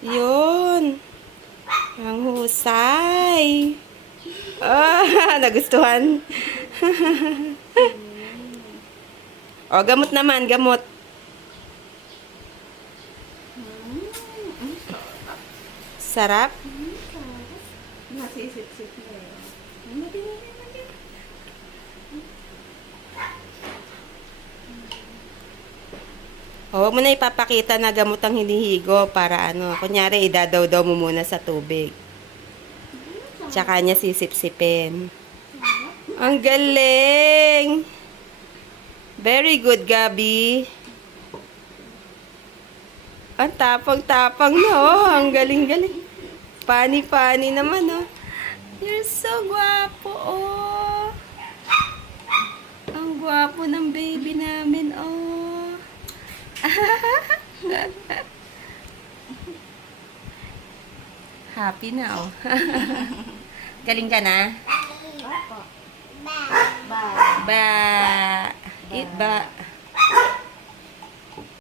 Yun. Ang husay. Ah, nagustuhan. O, gamot naman, gamot. Sarap. Nasisip-sip na yun. O, huwag mo na ipapakita na gamot ang hinihigo para ano. Kunyari, idadaw-daw mo muna sa tubig. Tsaka niya sisip-sipin. Ang galing! Very good, Gabi. Ang tapang-tapang na, oh. Ang galing-galing. Pani-pani naman, oh. You're so guwapo, oh. Ang guwapo ng baby namin, oh. Happy na, oh. Galing ka na? Ba. Ba. Eat ba.